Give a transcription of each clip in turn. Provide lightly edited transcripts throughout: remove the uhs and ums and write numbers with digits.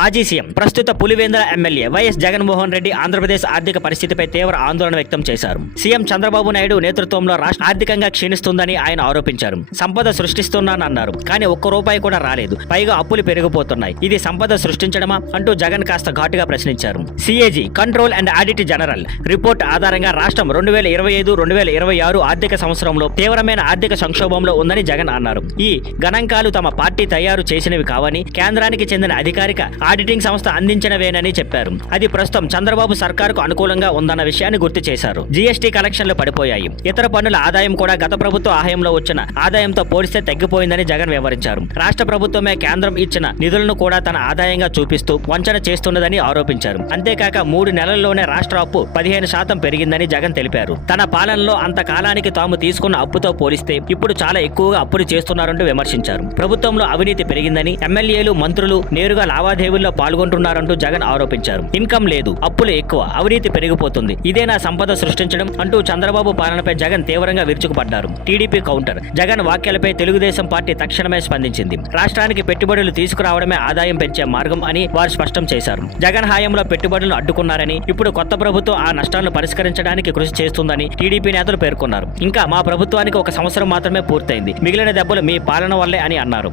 మాజీ సీఎం ప్రస్తుత Pulivendula MLA YS Jaganmohan Reddy Andhra Pradesh ఆర్థిక పరిస్థితిపై తీవ్ర ఆందోళన వ్యక్తం చేశారు. సీఎం చంద్రబాబు నాయుడు నేతృత్వంలో రాష్ట్రం ఆర్థికంగా క్షీణిస్తుందని ఆయన ఆరోపించారు. సంపద సృష్టిస్తున్నానన్నారు, కానీ ఒక్క రూపాయి కూడా రాలేదు. పైగా అప్పులు పెరిగిపోతున్నాయి. ఇది సంపద సృష్టించడమా అంటూ జగన్ కాస్త ఘాటుగా ప్రశ్నించారు. CAG control and audit general report ఆధారంగా రాష్ట్రం 2025-2026 ఆర్థిక సంవత్సరంలో తీవ్రమైన ఆర్థిక సంక్షోభంలో ఉందని జగన్ అన్నారు. ఈ గణాంకాలు తమ పార్టీ తయారు చేసినవి కావని, కేంద్రానికి చెందిన అధికారిక ఆడిటింగ్ సంస్థ అందించినవేనని చెప్పారు. అది ప్రస్తుతం చంద్రబాబు సర్కారుకు అనుకూలంగా ఉందన్న విషయాన్ని గుర్తు చేశారు. జీఎస్టీ కలెక్షన్లు పడిపోయాయి. ఇతర పన్నుల ఆదాయం కూడా గత ప్రభుత్వ హయాంలో వచ్చిన ఆదాయంతో పోలిస్తే తగ్గిపోయిందని జగన్ వివరించారు. రాష్ట్ర ప్రభుత్వమే కేంద్రం ఇచ్చిన నిధులను కూడా తన ఆదాయంగా చూపిస్తూ వంచన చేస్తున్నదని ఆరోపించారు. అంతేకాక 3 నెలల్లోనే రాష్ట్ర అప్పు 15% పెరిగిందని జగన్ తెలిపారు. తన పాలనలో అంతకాలానికి తాము తీసుకున్న అప్పుతో పోలిస్తే ఇప్పుడు చాలా ఎక్కువగా అప్పులు చేస్తున్నారంటూ విమర్శించారు. ప్రభుత్వంలో అవినీతి పెరిగిందని, ఎమ్మెల్యేలు మంత్రులు నేరుగా లావాదేవీల్లో పాల్గొంటున్నారంటూ జగన్ ఆరోపించారు. ఇన్కమ్ లేదు, అప్పులు ఎక్కువ, అవినీతి పెరిగిపోతుంది. ఇదేనా సంపద సృష్టించడం అంటూ చంద్రబాబు పాలనపై జగన్ తీవ్రంగా విరుచుకుపడ్డారు. TDP counter. జగన్ వ్యాఖ్యలపై తెలుగుదేశం పార్టీ తక్షణమే స్పందించింది. రాష్ట్రానికి పెట్టుబడులు తీసుకురావడమే ఆదాయం పెంచే మార్గం అని వారు స్పష్టం చేశారు. జగన్ హయాంలో పెట్టుబడులను అడ్డుకున్నారని, ఇప్పుడు కొత్త ప్రభుత్వం ఆ నష్టాలను పరిష్కరించడానికి కృషి చేస్తుందని టీడీపీ నేతలు పేర్కొన్నారు. ఇంకా మా ప్రభుత్వానికి 1 సంవత్సరం మాత్రమే పూర్తయింది, మిగిలిన దెబ్బలు మీ పాలన వల్లే అని అన్నారు.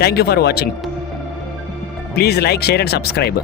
Thank you for watching. Please like, share and subscribe.